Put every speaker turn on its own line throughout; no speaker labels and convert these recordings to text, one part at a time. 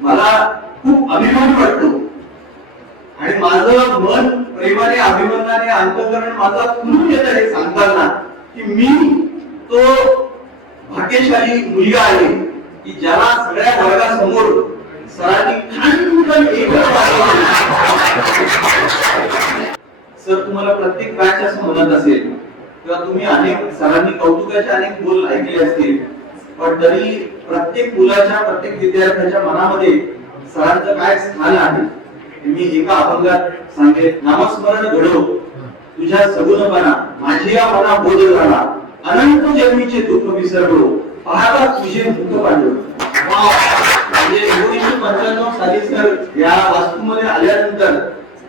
मला खूप अभिमान वाटतो. आणि माझं मन प्रेमाने अभिमानाने अंतकरण माझा फुलून येत आहे सांगताना की मी तो भाग्यशाली मुलगा आहे की ज्याला सगळ्या वर्गासमोर सरांनी खंडन एकच सर तुम्हाला प्रत्येक बॅच असं म्हणत असेल किंवा तुम्ही अनेक सरांनी कौतुकाचे अनेक बोल ऐकले असतील पण तरी प्रत्येक मुलाच्या प्रत्येक विद्यार्थ्याच्या मनामध्ये सरांचं काय स्थान आहे मी एका अभंगात सांगेल नामस्मरण घडव तुझ्या सगुणपणा माझी या मना बोध झाला. अनंत जन्मीचे दुःख विसरलो. पाहता तुझे मुख पाडलो म्हणजे एकोणीसशे पंच्याण्णव साली सर या वास्तूमध्ये आल्यानंतर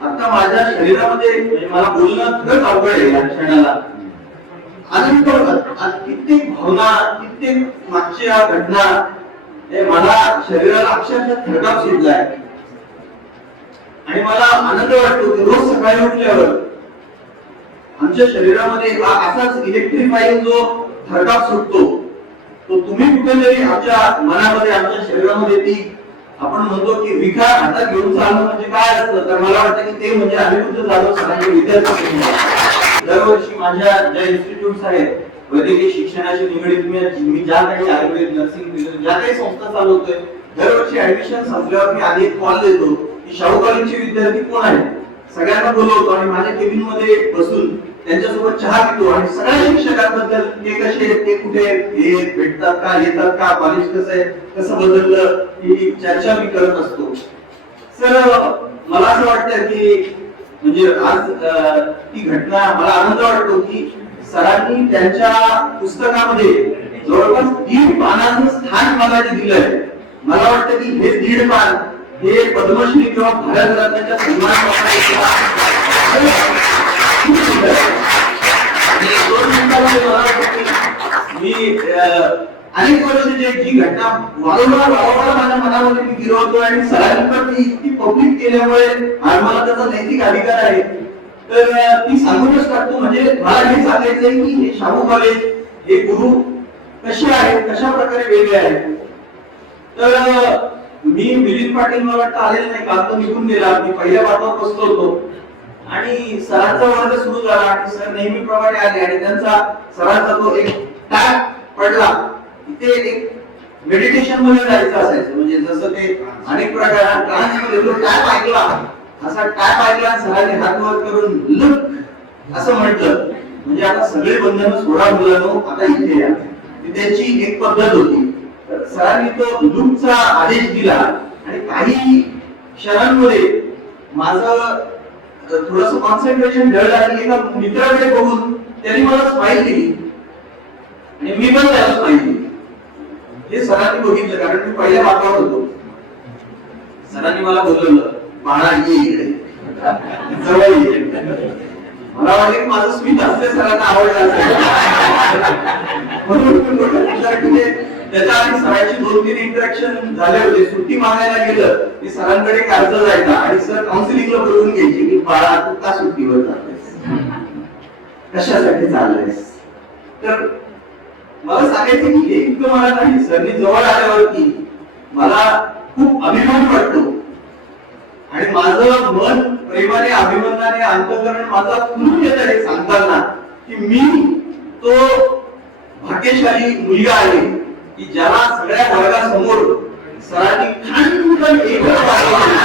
आता माझ्या शरीरामध्ये म्हणजे मला बोलणं खरंच अवघड आहे या क्षणाला. अनंत आ- कित्येक भावना कित्येक मागच्या घटना हे मला शरीराला अक्षरशः थरकाप सुटलाय आणि मला आनंद वाटतो की रोज सकाळी उठल्यावर आमच्या शरीरामध्ये हा असाच इलेक्ट्रिफाईंग जो थरकाप सुटतो तो तुम्ही कुठेतरी आमच्या मनामध्ये आमच्या शरीरामध्ये ती आपण म्हणतो की विकार हातात घेऊन चालणं म्हणजे काय असतं? तर मला वाटतं की ते म्हणजे अनिरुद्ध जाधव सरांचे विद्यार्थी दरवर्षी माझ्या ज्या इन्स्टिट्यूट आहेत वैद्यकीय शिक्षणाशी निगडीत मी ज्या काही आयुर्वेद नर्सिंग ज्या काही संस्था चालवतोय दरवर्षी ऍडमिशन संपल्यावर मी आधी एक कॉल देतो की शाहू कॉलेजचे विद्यार्थी कोण आहेत? सगळ्यांना बोलवतो आणि माझ्या केबिनमध्ये बसून त्यांच्यासोबत चहा पितो आणि सगळ्या शिक्षकांबद्दल ते कसे आहेत, ते कुठे हे भेटतात का येतात का कॉलेज कसं आहे? कसं बदललं ही चर्चा मी करत असतो. सर मला असं वाटतं की म्हणजे आज ती घटना मला आनंद वाटतो की सरांनी त्यांच्या पुस्तकामध्ये जवळपास दीड पानांचं स्थान मला जे दिलंय. मला वाटतं की हे दीड पान हे पद्मश्री किंवा भारतरत्नाच्या सन्मान खूप सुंदर आहे. आणि दोन मिनिटांमध्ये मला वाटतं की मी अं, अनेक वर्ष जी घटना वारंवार वारंवार माझ्या मनामध्ये मी गिरवतो आणि सरांनी ती इतकी पब्लिक केल्यामुळे मला त्याचा नैतिक अधिकार आहे तर ती सांगूनच टाकतो. म्हणजे मला हे सांगायचंय की हे शाहू कॉलेज हे गुरु कसे आहेत कशा प्रकारे वेगळे आहेत? तर मी मिलिंद पाटील मला वाटतं आलेलं नाही काल तो निघून गेला. मी पहिल्या पाठावर बसलो होतो. आणि सरांचा वर्ग सुरू झाला. आणि सर नेहमीप्रमाणे आले आणि त्यांचा सरांचा तो एक टॅग पडला. ते एक मेडिटेशनमध्ये जायचं असायचं. म्हणजे जसं ते अनेक प्रकार ट्रान्समध्ये तो टॅप ऐकला असा टॅप ऐकला सरांनी हात वर करून लुक असं म्हटलं. म्हणजे आता सगळे बंधन सोडा मुलांनो आता इथे या. त्याची एक पद्धत होती. तर सरांनी तो लुकचा आदेश दिला आणि काही क्षणांमध्ये माझं थोडस कॉन्सन्ट्रेशन ढळलं आणि एका मित्राकडे बघून त्यांनी मला स्माईल दिली आणि मी पण त्याला स्माईल दिली हे सरांनी बघितलं कारण मी पहिल्या भागावर होतो सरांनी मला बोलवलं बाळा ये जवळ ये. मला वाटलं माझं स्मित असते सरांना आवडलं असेल. मी त्याच्या आधी सरांची दोन तीन इंटरॅक्शन झाले होते. सुट्टी मागायला गेलं की सरांकडे कर्ज जायचा आणि सर काउन्सिलिंगला बोलवून घ्यायची की बाळा तू का सुट्टीवर जातेस कशासाठी चाललंयस? तर मला सांगायचं की हे इतकं मला नाही सरनी जवळ आल्यावरती मला खूप अभिमान वाटतो. आणि माझं मन प्रेमाने अभिमानाने अंतकरण माझा फुलून येत आहे सांगताना की मी तो भाग्यशाली मुलगा आहे की ज्याला सगळ्या वर्गासमोर सरांनी खान एकच वाजवलं.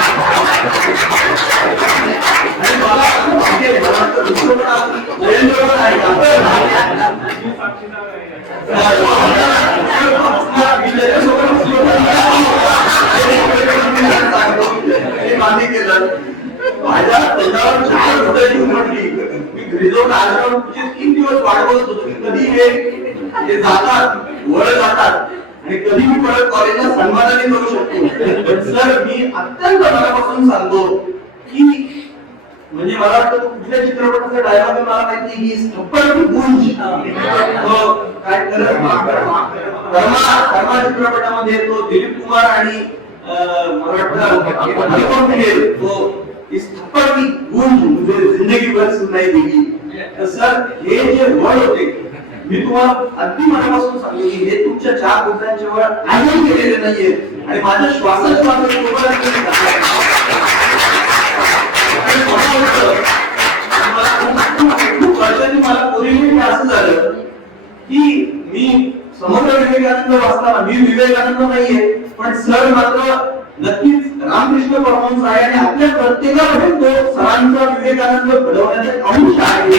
आणि मला खूप भाग्य आहे. मला वाटतं दुसरं पण आज नरेंद्र आहे का? मी त्याच्यासोबत बसलो. हे मान्य केलं माझ्या तोंडावर चार रुपयाची उमटली मी घरी जाऊन आल्यावर तुझे तीन दिवस बघत होतो कधी हे हे जातात वर जातात आणि कधी मी परत कॉलेजला सन्मानाने करू शकतो. सर मी अत्यंत मनापासून सांगतो की म्हणजे मला वाटतं कुठल्या चित्रपटाचा डायलॉग मला माहिती ही की गुंज तो काय कर्मा चित्रपटामध्ये तो दिलीप कुमार आणि मला वाटतं तो इस थप्पड की गूंज मुझे जिंदगी भर सुनाई देगी। सर हे जे वर्ड होते मी तुम्हाला अगदी मनापासून सांगतो की हे तुमच्या चार मुद्द्यांच्या वर आजही केलेले नाहीये. आणि माझ्या श्वासोश्वासात खूप वर्षांनी मला कोरिलेट असं झालं की मी समग्र विवेकानंद वाचताना मी विवेकानंद नाहीये पण सर मात्र नक्कीच रामकृष्ण परमहंस आहे आणि आपल्या प्रत्येकाला म्हणतो सरांचा विवेकानंद घडवण्याचा अंश आहे.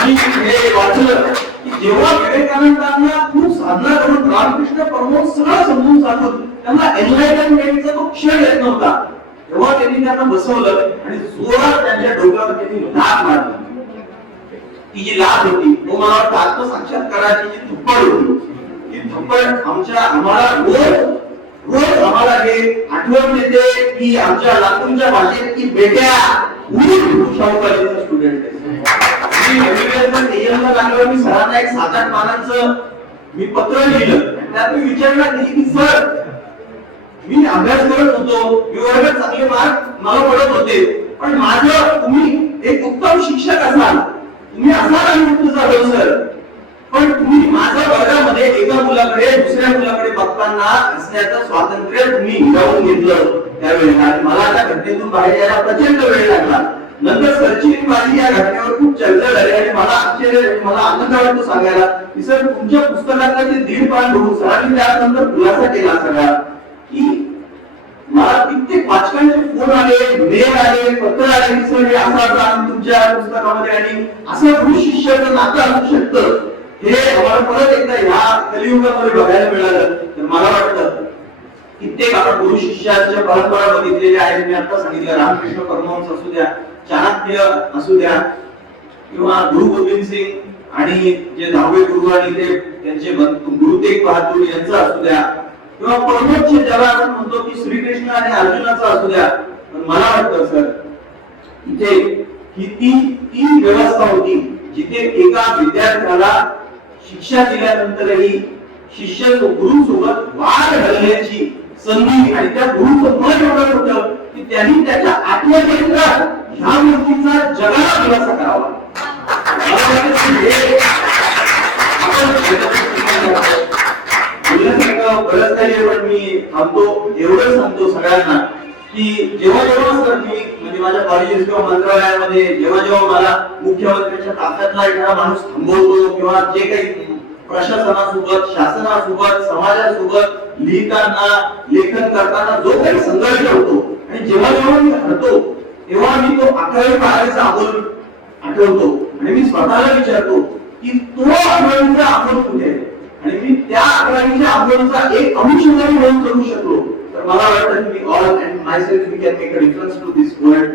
आणि हे वाचलं की जेव्हा विवेकानंदांना खूप साधना करून रामकृष्ण परमहंस सगळं समजून सांगून त्यांना एनलायटनमेंटचा तो क्षण येत नव्हता. तेव्हा त्यांनी त्यांना बसवलं आणि जोरात त्यांच्या डोक्यावर त्यांनी लाभ मारली. ती जी लाभ होती तो मला वाटतं आत्मसाक्षात्काराची जी थप्पड होती. ती थप्पड आमच्या आम्हाला रोज रोज आम्हाला हे आठवण देते की आमच्या लातूरच्या भाषेत की बेट्या उठ स्टुडंट आहे. मी लागल्यावर मी सरांना एक सात आठ पानांचं मी पत्र लिहिलं. त्यात मी विचारला की की सर मी अभ्यास करत होतो मी चांगले मार्क मला पडत होते. पण माझं तुम्ही एक उत्तम शिक्षक असाल. तुम्ही असाल आणि मुक्त झालो सर. पण तुम्ही माझ्या वर्गामध्ये एका मुलाकडे दुसऱ्या मुलाकडे बघताना असण्याचं स्वातंत्र्य तुम्ही हिरावून घेतलं त्यावेळेला आणि मला त्या घटनेतून बाहेर यायला प्रचंड वेळ लागला. नंतर सरची माझी या घटनेवर खूप चर्चा झाली आणि मला आश्चर्य मला आनंद वाटतो सांगायला की सर तुमच्या पुस्तकातलं ते दीड पान बघून सरांनी त्यानंतर खुलासा केला सगळा की मला कित्येक वाचकांचे फोन आले मेल आले पत्र आले की सर हे असं असं तुमच्या पुस्तकामध्ये आणि असं गुरु शिष्याचं नातं असू शकतं. हे आम्हाला परत एकदा ह्या कलियुगामध्ये बघायला मिळालं. तर मला वाटतं कित्येक आपण गुरु शिष्याच्या परंपरा बघितलेल्या आहेत. मी आता सांगितलं रामकृष्ण परमहंस असू द्या चाणक्य असू द्या किंवा गुरु गोविंद सिंग आणि जे दहावे गुरु आणि ते त्यांचे गुरु तेग बहादूर यांचं असू द्या किंवा परमोच्च ज्याला आपण म्हणतो की श्रीकृष्ण आणि अर्जुनाचा असू द्या. पण मला वाटतं सर इथे किती तीन ती व्यवस्था होती जिथे एका विद्यार्थ्याला शिक्षा दिल्यानंतरही शिष्य गुरु सोबत वाद घालण्याची संधी आणि त्या गुरुचं मन एवढं होतं की त्यांनी त्याच्या आत्मचरित्रात ह्या गोष्टींचा जगाला खुलासा करावा. बरंच काही पण मी थांबतो एवढंच सांगतो सगळ्यांना. की जेव्हा जेव्हा सर मी म्हणजे माझ्या कॉलेजेस किंवा मंत्रालयामध्ये जेव्हा जेव्हा मला मुख्यमंत्र्यांच्या ताकदला एखादा माणूस थांबवतो किंवा जे काही प्रशासनासोबत शासनासोबत समाजासोबत लिहिताना लेखन करताना जो काही संघर्ष होतो आणि जेव्हा जेव्हा मी हरतो तेव्हा मी तो अकरावी बारावीचा आपण आठवतो आणि मी स्वतःला विचारतो की तो अकरावीचा आपण कुठे आणि मी त्या अकरावीच्या आपणचा एक अंश जरी म्हणून करू शकलो. तर मला वाटतं की मी all and myself we can make a difference to this world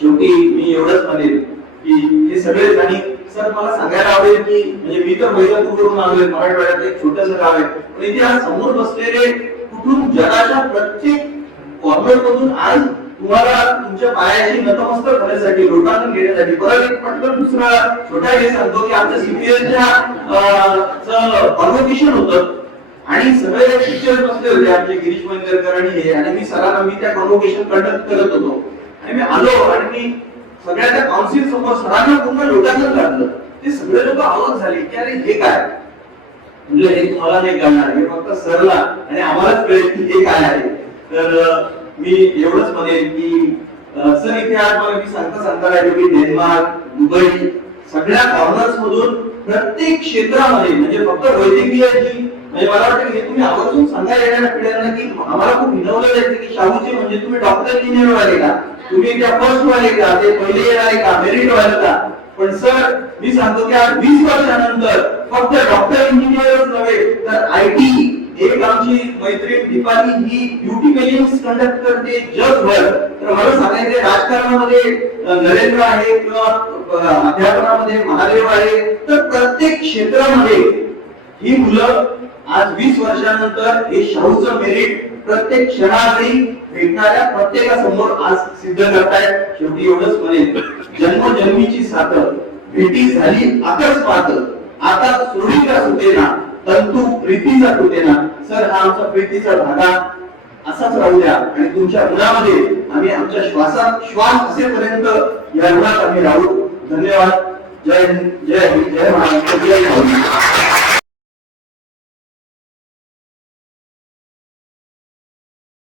शेवटी मी एवढंच म्हणेन की हे सगळेच आणि सर मला सांगायला आवडेल की म्हणजे मी तर वैजापूरवरून आलोय मराठवाड्यात एक छोटस गाव आहे. पण इथे आज समोर बसलेले कुठून जगाच्या प्रत्येक कॉर्नर मधून आज तुम्हाला तुमच्या पायाची नतमस्तक होण्यासाठी लोटांगण घेण्यासाठी परत एक पटकन दुसरा छोटा हे सांगतो की आमच्या सीपीएलच्या कॉन्व्होकेशन होतं. आणि सगळे टीचर बसले होते आमचे गिरीश मंगरकर आणि हे आणि मी सरांना मी त्या कॉन्व्होकेशन कंडक्ट करत होतो. आणि मी आलो आणि मी सगळ्या त्या काउन्सिल समोर सरांना पूर्ण लोटांगण घातलं ते सगळे लोक आवाज झाले की अरे हे काय? म्हणजे हे तुम्हाला नाही कळणार हे फक्त सरला आणि आम्हालाच कळेल की हे काय आहे. तर मी एवढंच म्हणेन की सर इथे आज मला मी सांगता सांगता राहिलो की डेन्मार्क दुबई सगळ्या कॉर्नर्स मधून प्रत्येक क्षेत्रामध्ये म्हणजे फक्त वैद्यकीय जी म्हणजे मला वाटतं की हे तुम्ही आवर्जून सांगायला येणाऱ्या पिढ्यांना की आम्हाला खूप विनवलं जायचं की शाहूजी म्हणजे तुम्ही डॉक्टर इंजिनियर वाले का? तुम्ही त्या फर्स्ट वाले का? ते पहिले येणारे का? मेरिट वाले का? पण सर मी सांगतो की आज वीस वर्षानंतर फक्त डॉक्टर इंजिनियरच नव्हे तर आय टी एक आमची मैत्रीण दीपाली ही ब्युटी मेलिंग्स कंडक्ट करते जगभर तर मला सांगायचे राजकारणामध्ये नरेंद्र आहे किंवा अध्यापनामध्ये महादेव आहे तर प्रत्येक क्षेत्रामध्ये ही मुलं आज वीस वर्षानंतर हे शाहूचं मेरिट प्रत्येक क्षणावेळी भेटणाऱ्या प्रत्येकासमोर आज सिद्ध करतायत. शेवटी एवढंच म्हणेल जन्मजन्मीची साथ भेटी झाली अकस्मात आता सोडीचा सुटेना तंतू प्रीतीचा तुटेना सर हा आमचा प्रीतीचा धागा. असाच राहू द्या. आणि तुमच्या गुणामध्ये आम्ही आमच्या श्वासात श्वास असेपर्यंत या गुणात आम्ही राहू. धन्यवाद. जय हिंद. जय हिंद. जय महाराष्ट्र. जय